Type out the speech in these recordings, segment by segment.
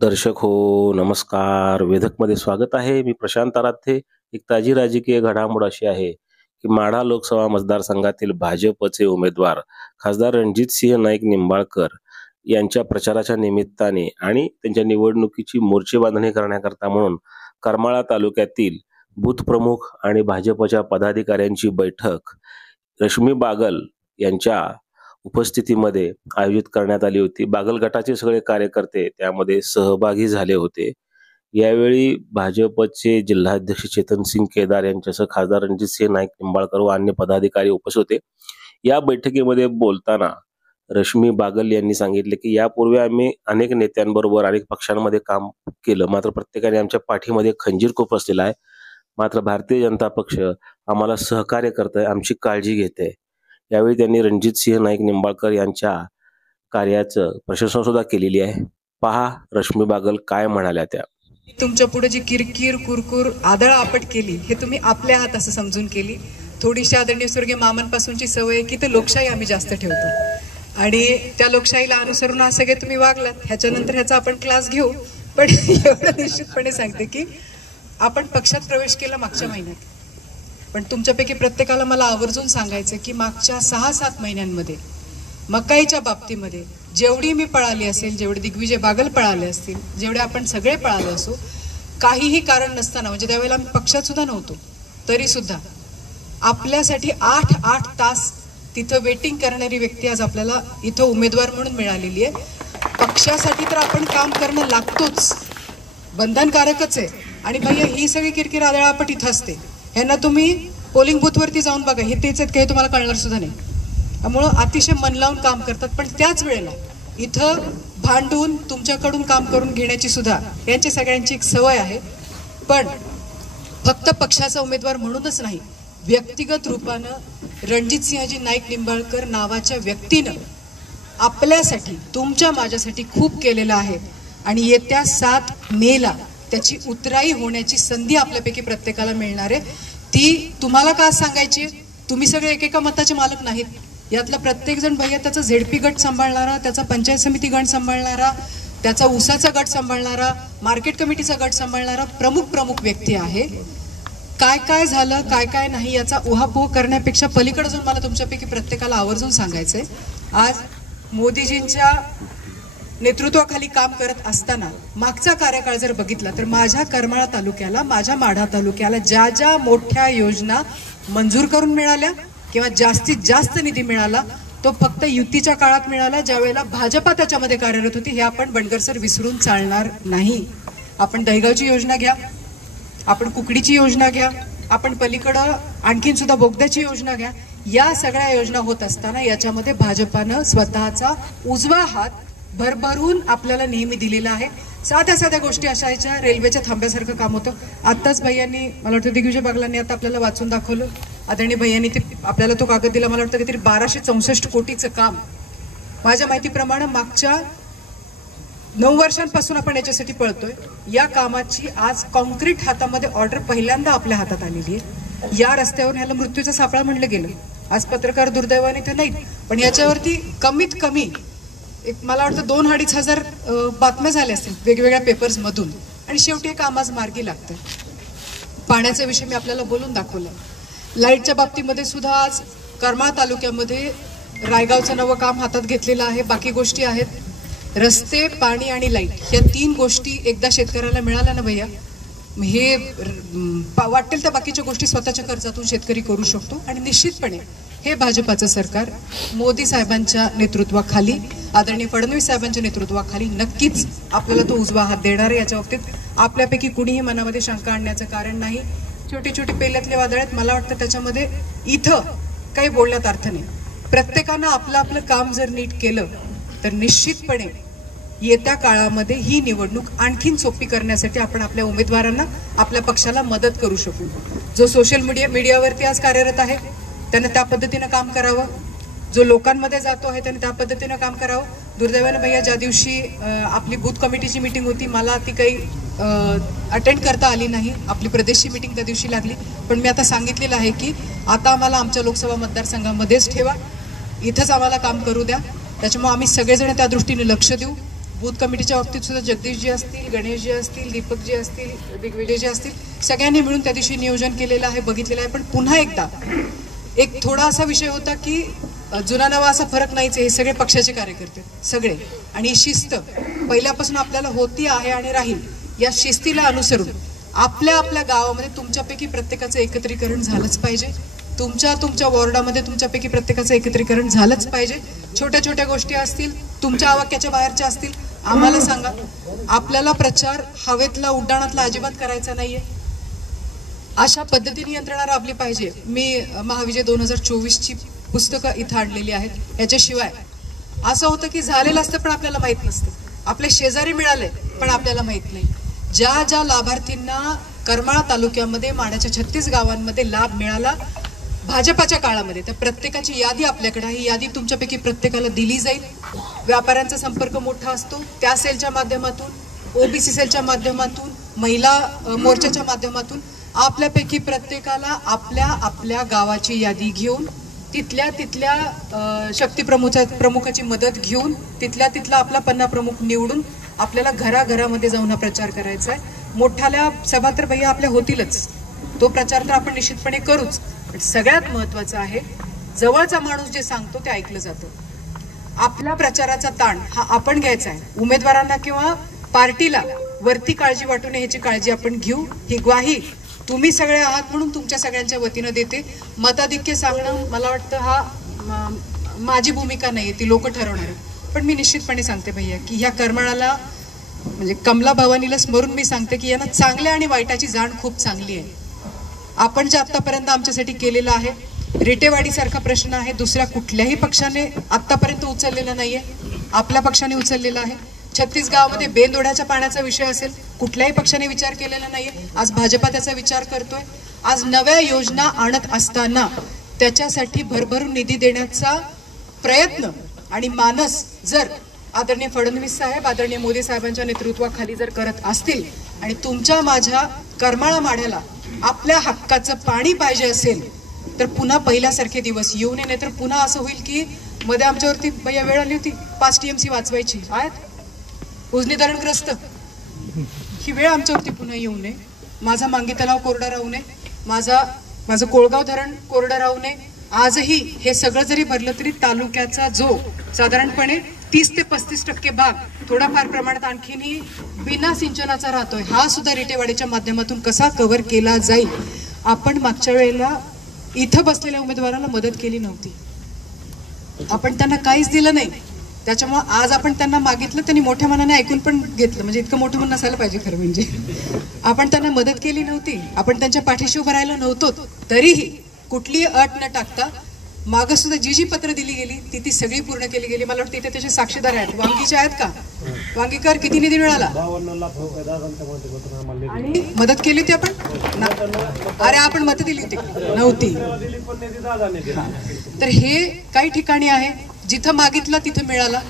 दर्शक हो, नमस्कार. वेधकमध्ये स्वागत आहे. मी प्रशांत आराध्ये. एक ताजी राजकीय घडामोड अशी आहे, की माढा लोकसभा मतदारसंघातील भाजपचे उमेदवार खासदार रणजितसिंह नाईक निंबाळकर यांच्या प्रचाराच्या निमित्ताने आणि त्यांच्या निवडणुकीची मोर्चे बांधणी करण्याकरता म्हणून करमाळा तालुक्यातील बूथ प्रमुख आणि भाजपच्या पदाधिकाऱ्यांची बैठक रश्मी बागल यांच्या उपस्थितीमध्ये आयोजित करण्यात आली होती. बागल गटाचे सगळे कार्यकर्ते त्यामध्ये सहभागी झाले होते. यावेळी भाजपचे जिल्हाध्यक्ष चेतनसिंग केदार यांच्यासह खासदार रणजितसिंह नाईक निंबाळकर व अन्य पदाधिकारी उपस्थित होते. या बैठकीमध्ये बोलताना रश्मी बागल यांनी सांगितले, की यापूर्वी आम्ही अनेक नेत्यांबरोबर अनेक पक्षांमध्ये काम केलं, मात्र प्रत्येकाने आमच्या पाठीमध्ये खंजीर खुपसलेला आहे. मात्र भारतीय जनता पक्ष आम्हाला सहकार्य करतोय, आमची काळजी घेते. यावेळी त्यांनी रणजितसिंह नाईक निंबाळकर यांच्या कार्याचं प्रशंसा सुद्धा केलेली आहे. पहा रश्मी बागल काय म्हणाल्या त्या. तुमच्या पुढे जी किरकिर कुरकुर आदळ आपट केली हे तुम्ही आपल्या हात असं समजून केली. थोडीशी आदरणीय स्वर्गीय मामांपासूनची सवय की ते लोकशाही आम्ही जास्त ठेवतो आणि त्या लोकशाहीला अनुसरून असं सगळे तुम्ही वागलात. ह्याच्यानंतर ह्याचा आपण क्लास घेऊ. पण एवढं निश्चितपणे सांगते की आपण पक्षात प्रवेश केला मागच्या महिन्यात, पण तुमच्यापैकी प्रत्येकाला मला आवर्जून सांगायचं की मागच्या 6-7 महिन्यांमध्ये मकाईच्या बाबतीमध्ये जेवढी मी पळाली असेल, जेवढे दिग्विजय बागल पळाले असतील, जेवढे आपण सगळे पळालो असो, काहीही कारण नसताना, म्हणजे त्यावेळेला आम्ही पक्षात सुद्धा नव्हतो तरी सुद्धा आपल्यासाठी 8-8 तास तिथं वेटिंग करणारी व्यक्ती आज आपल्याला इथं उमेदवार म्हणून मिळालेली आहे. पक्षासाठी तर आपण काम करणं लागतोच, बंधनकारकच आहे. आणि भैया ही सगळी किरकिर आदळापट इथं असते. ह्यांना तुम्ही पोलिंग बूथवरती जाऊन बघा, हे तेच आहेत काही तुम्हाला कळणार सुद्धा नाही. त्यामुळं अतिशय मन लावून काम करतात, पण त्याच वेळेला इथं भांडून तुमच्याकडून काम करून घेण्याची सुद्धा यांची सगळ्यांची एक सवय आहे. पण फक्त पक्षाचा उमेदवार म्हणूनच नाही, व्यक्तिगत रूपानं रणजितसिंहजी नाईक निंबाळकर नावाच्या व्यक्तीनं आपल्यासाठी, तुमच्या माझ्यासाठी खूप केलेलं आहे. आणि येत्या 7 मेला त्याची उतराई होण्याची संधी आपल्यापैकी प्रत्येकाला मिळणार आहे. ती तुम्हाला का सांगायची, तुम्ही सगळे एकेका मताचे मालक नाहीत. यातला प्रत्येक जण भैया त्याचा झेडपी गट सांभाळणारा, त्याचा पंचायत समिती गट सांभाळणारा, त्याचा ऊसाचा गट सांभाळणारा, मार्केट कमिटीचा गट सांभाळणारा प्रमुख व्यक्ती आहे. काय काय झालं, काय काय नाही याचा उहापोह करण्यापेक्षा पलीकडे जाऊन मला तुमच्यापैकी प्रत्येकाला आवर्जून सांगायचंय, आज मोदीजींच्या नेतृत्वाखाली काम करत असताना मागचा कार्यकाळ जर बघितला तर माझ्या करमाळा तालुक्याला, माझ्या माढा तालुक्याला ज्या ज्या मोठ्या योजना मंजूर करून मिळाल्या किंवा जास्तीत जास्त निधी मिळाला तो फक्त युतीच्या काळात मिळाला, ज्या वेळेला भाजपा त्याच्यामध्ये कार्यरत होती. हे आपण बंडगर सर विसरून चालणार नाही. आपण दहिगावची योजना घ्या, आपण कुकडीची योजना घ्या, आपण पलीकडं आणखीन सुद्धा बोगद्याची योजना घ्या. या सगळ्या योजना होत असताना याच्यामध्ये भाजपानं स्वतःचा उजवा हात भरभरून आपल्याला नेहमी दिलेला आहे. साध्या गोष्टी असायच्या, रेल्वेच्या थांब्यासारखं काम होतं. आत्ताच भैयांनी, मला वाटतं दिग्विजय बागलांनी आता आपल्याला वाचून दाखवलं, आदरणीय भैयांनी ते आपल्याला तो कागद दिला. मला वाटतं काहीतरी 1264 कोटीचं काम माझ्या माहितीप्रमाणे मागच्या 9 वर्षांपासून आपण याच्यासाठी पळतोय. या कामाची आज कॉन्क्रीट हातामध्ये ऑर्डर पहिल्यांदा आपल्या हातात आलेली आहे. या रस्त्यावर ह्याला मृत्यूचा सापळा म्हणलं गेलं. आज पत्रकार दुर्दैवाने ते नाहीत, पण याच्यावरती कमीत कमी एक मला वाटतं 2-2.5 हजार बातम्या झाल्या असतील वेगवेगळ्या पेपर्स मधून. आणि शेवटी एक कामाज मार्गी लागतं. पाण्याचा विषय मी आपल्याला बोलून दाखवलं. लाईटच्या बाबतीमध्ये सुद्धा आज करमाळा तालुक्यामध्ये रायगावचं नवं काम हातात घेतलेलं आहे. बाकी गोष्टी आहेत, रस्ते, पाणी आणि लाईट, या 3 गोष्टी एकदा शेतकऱ्याला मिळाल्या ना भैया, हे वाटेल त्या बाकीच्या गोष्टी स्वतःच्या खर्चातून शेतकरी करू शकतो. आणि निश्चितपणे हे भाजपाचं सरकार मोदी साहेबांच्या नेतृत्वाखाली, आदरणीय फडणवीस साहेबांच्या नेतृत्वाखाली नक्कीच आपल्याला तो उजवा हात देणार आहे. याच्या बाबतीत आपल्यापैकी कुणीही मनामध्ये शंका आणण्याचं कारण नाही. छोटी पेल्यातले वादळ आहेत, मला वाटतं त्याच्यामध्ये इथं काही बोलण्यात अर्थ नाही. प्रत्येकानं आपलं काम जर नीट केलं तर निश्चितपणे येत्या काळामध्ये ही निवडणूक आणखीन सोपी करण्यासाठी आपण आपल्या उमेदवारांना, आपल्या पक्षाला मदत करू शकू. जो सोशल मीडियावरती आज कार्यरत आहे त्यानं त्या पद्धतीनं काम करावं, जो लोकांमध्ये जातो आहे त्याने त्या पद्धतीनं काम करावं. दुर्दैवानं भैया ज्या दिवशी आपली बूथ कमिटीची मीटिंग होती, मला ती काही अटेंड करता आली नाही. आपली प्रदेशची मीटिंग त्या दिवशी लागली, पण मी आता सांगितलेलं आहे की आता आम्हाला आमच्या लोकसभा मतदारसंघामध्येच ठेवा, इथंच आम्हाला काम करू द्या. त्याच्यामुळे आम्ही सगळेजण त्या दृष्टीने लक्ष देऊ. बूथ कमिटीच्या बाबतीत सुद्धा जगदीशजी असतील, गणेशजी असतील, दीपकजी असतील, दिग्विजयजी असतील, सगळ्यांनी मिळून त्या दिवशी नियोजन केलेलं आहे, बघितलेलं आहे. पण पुन्हा एकदा एक थोडा असा विषय होता की जुना नवा असा फरक नाहीच, हे सगळे पक्षाचे कार्यकर्ते सगळे, आणि शिस्त पहिल्यापासून आपल्याला होती आहे आणि राहील. या शिस्तीला अनुसरून आपल्या आपल्या गावामध्ये तुमच्यापैकी प्रत्येकाचं एकत्रीकरण झालंच पाहिजे. तुमच्या वॉर्डामध्ये तुमच्यापैकी प्रत्येकाचं एकत्रीकरण झालंच पाहिजे. छोट्या छोट्या गोष्टी असतील, तुमच्या आवाक्याच्या बाहेरच्या असतील, आम्हाला सांगा. आपल्याला प्रचार हवेतला उड्डाणातला अजिबात करायचा नाहीये. अशा पद्धतीने यंत्रणा राबली पाहिजे. मी महाविजय 2024ची पुस्तकं इथं आणलेली आहेत. याच्याशिवाय असं होतं की झालेलं असतं पण आपल्याला माहित नसतं. आपले शेजारी मिळाले पण आपल्याला माहित नाही. ज्या ज्या लाभार्थींना करमाळा तालुक्यामध्ये माड्याच्या 36 गावांमध्ये लाभ मिळाला भाजपाच्या काळामध्ये, तर प्रत्येकाची यादी आपल्याकडे आहे. ही यादी तुमच्यापैकी प्रत्येकाला दिली जाईल. व्यापाऱ्यांचा संपर्क मोठा असतो, त्या सेलच्या माध्यमातून, ओबीसी सेलच्या माध्यमातून, महिला मोर्चाच्या माध्यमातून आपल्यापैकी प्रत्येकाला आपल्या आपल्या गावाची यादी घेऊन तिथल्या शक्ती प्रमुखाची मदत घेऊन तिथला आपला पन्ना प्रमुख निवडून आपल्याला घराघरामध्ये जाऊन हा प्रचार करायचा आहे. मोठाल्या सभा तर भैया आपल्या होतीलच, तो प्रचार तर आपण निश्चितपणे करूच. पण सगळ्यात महत्वाचं आहे, जवळचा माणूस जे सांगतो ते ऐकलं जातं. आपल्या प्रचाराचा ताण हा आपण घ्यायचा आहे. उमेदवारांना किंवा पार्टीला वरती काळजी वाटू नये ह्याची काळजी आपण घेऊ. ही ग्वाही तुम्ही सगळे आहात म्हणून तुमच्या सगळ्यांच्या वतीनं देते. मताधिक्य सांगणं मला वाटतं हा माझी भूमिका नाही, ती लोक ठरवणार आहे. पण मी निश्चितपणे सांगते भैया की ह्या करमाळाला म्हणजे कमला भवानीला स्मरून मी सांगते की यांना चांगल्या आणि वाईटाची जाण खूप चांगली आहे. आपण जे आतापर्यंत आमच्यासाठी केलेलं आहे, रेटेवाडीसारखा प्रश्न आहे, दुसऱ्या कुठल्याही पक्षाने आतापर्यंत उचललेला नाहीये, आपल्या पक्षाने उचललेला आहे. 36 गावामध्ये बेंदोड्याच्या पाण्याचा विषय असेल, कुठल्याही पक्षाने विचार केलेला नाहीये. आज भाजपा त्याचा विचार करतोय. आज नव्या योजना आणत असताना त्याच्यासाठी भरभरून निधी देण्याचा प्रयत्न आणि मानस जर आदरणीय फडणवीस साहेब, आदरणीय मोदी साहेबांच्या नेतृत्वाखाली जर करत असतील आणि तुमच्या माझ्या करमाळा माढ्याला आपल्या हक्काचं पाणी पाहिजे असेल तर पुन्हा पहिल्यासारखे दिवस येऊ नये. नाहीतर पुन्हा असं होईल की मध्ये आमच्यावरती भैया वेळ आली होती 5 TMC वाचवायची आहेत, उजनी धरणग्रस्त, ही वेळ आमच्यावरती पुन्हा येऊ नये. माझा मांगी तलाव कोरडा राहू नये, माझं कोळगाव धरण कोरडं राहू नये. आजही हे सगळं जरी भरलं तरी तालुक्याचा जो साधारणपणे 30 ते 35% भाग थोडाफार प्रमाणात आणखीनही बिना सिंचनाचा राहतोय, हा सुद्धा रेटेवाडीच्या माध्यमातून कसा कव्हर केला जाईल. आपण मागच्या वेळेला इथं बसलेल्या उमेदवाराला मदत केली नव्हती, आपण त्यांना काहीच दिलं नाही. त्याच्यामुळे आज आपण त्यांना मागितलं, त्यांनी मोठ्या मनाने ऐकून पण घेतलं. म्हणजे इतकं मोठं मन नसायला पाहिजे खरं म्हणजे. आपण त्यांना मदत केली नव्हती, आपण त्यांच्या पाठीशी उभं राहिलो नव्हतो, तरीही कुठलीही अट न टाकता मागं सुद्धा जी पत्र दिली गेली ती सगळी पूर्ण केली गेली. मला वाटतं इथे त्याचे साक्षीदार आहेत. वांगीचे आहेत का? वांगीकर किती निधी मिळाला आणि मदत केली होती आपण? अरे आपण मत दिली होती नव्हती. तर हे काही ठिकाणी आहे जिथं मागितलं तिथं मिळाला,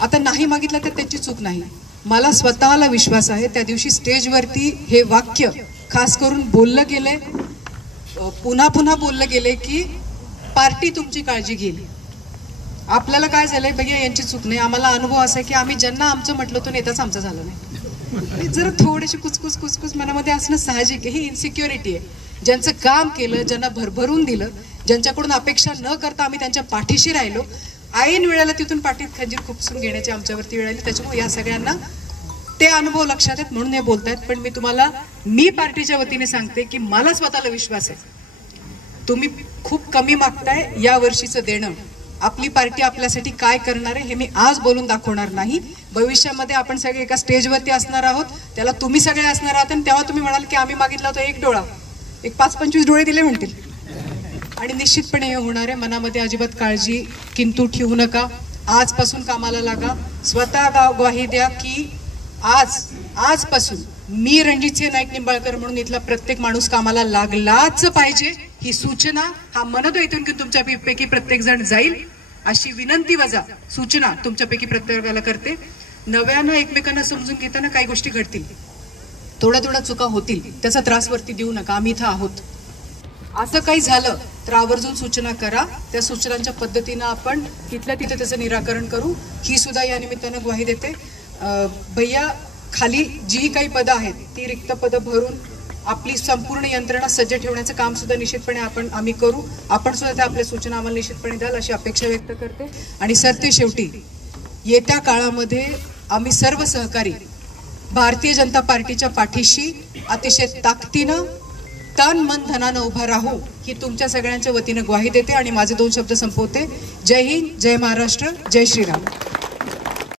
आता नाही मागितलं तर त्याची चूक नाही. मला स्वतःला विश्वास आहे त्या दिवशी स्टेजवरती हे वाक्य खास करून बोललं गेले, पुन्हा पुन्हा बोललं गेले की पार्टी तुमची काळजी घेईल. आपल्याला काय झालंय भैया, यांची चूक नाही. आम्हाला अनुभव असा आहे की आम्ही ज्यांना आमचं म्हटलं तो नेताच आमचा झाला नाही. जरा थोडीशी कुचकुच मनामध्ये असणं साहजिक आहे. ही इन्सिक्युरिटी आहे. ज्यांचं काम केलं, ज्यांना भरभरून दिलं, ज्यांच्याकडून अपेक्षा न करता आम्ही त्यांच्या पाठीशी राहिलो, ऐन वेळेला तिथून पाठीत खंजीर खुपसून घेण्याची आमच्यावरती वेळ आली. त्याच्यामुळे या सगळ्यांना ते अनुभव लक्षात आहेत म्हणून हे बोलतायत. पण मी पार्टीच्या वतीने सांगते की मला स्वतःला विश्वास आहे, तुम्ही खूप कमी मागताय. या वर्षीचं देणं आपली पार्टी आपल्यासाठी काय करणार आहे हे मी आज बोलून दाखवणार नाही. भविष्यामध्ये आपण सगळे एका स्टेजवरती असणार आहोत, त्याला तुम्ही सगळे असणार आहात आणि तेव्हा तुम्ही म्हणाल की आम्ही मागितला होता एक डोळा, एक 5-25 डोळे दिले म्हणतील. आणि निश्चितपणे हे होणार आहे. मनामध्ये अजिबात काळजी किंतु ठेवू नका. आजपासून कामाला लागा. स्वतः ग्वाही द्या की आजपासून मी रणजितसिंह नाईक निंबाळकर म्हणून इथला प्रत्येक माणूस कामाला लागलाच पाहिजे. ही सूचना, हा मनदो इथून की तुमच्यापैकी प्रत्येक जण जाईल अशी विनंती वजा सूचना तुमच्यापैकी प्रत्येकाला करते. नव्यानं एकमेकांना समजून घेताना काही गोष्टी घडतील, थोड्या चुका होतील, त्याचा त्रास वरती देऊ नका. आम्ही इथं आहोत. असं काही झालं तर आवर्जून सूचना करा. त्या सूचनांच्या पद्धतीनं आपण तिथल्या तिथे त्याचं निराकरण करू. ही सुद्धा या निमित्तानं ग्वाही देते. भैया खाली जी काही पदं आहेत ती रिक्त पदं भरून आपली संपूर्ण यंत्रणा सज्ज ठेवण्याचं काम सुद्धा निश्चितपणे आम्ही करू. आपण सुद्धा त्या आपल्या सूचना आम्हाला निश्चितपणे द्याल अशी अपेक्षा व्यक्त करते. आणि सरते शेवटी येत्या काळामध्ये आम्ही सर्व सहकारी भारतीय जनता पार्टीच्या पाठीशी अतिशय ताकदीनं तन मन धनानं उभा राहू ही तुमच्या सगळ्यांच्या वतीनं ग्वाही देते आणि माझे 2 शब्द संपवते. जय हिंद, जय महाराष्ट्र, जय श्रीराम.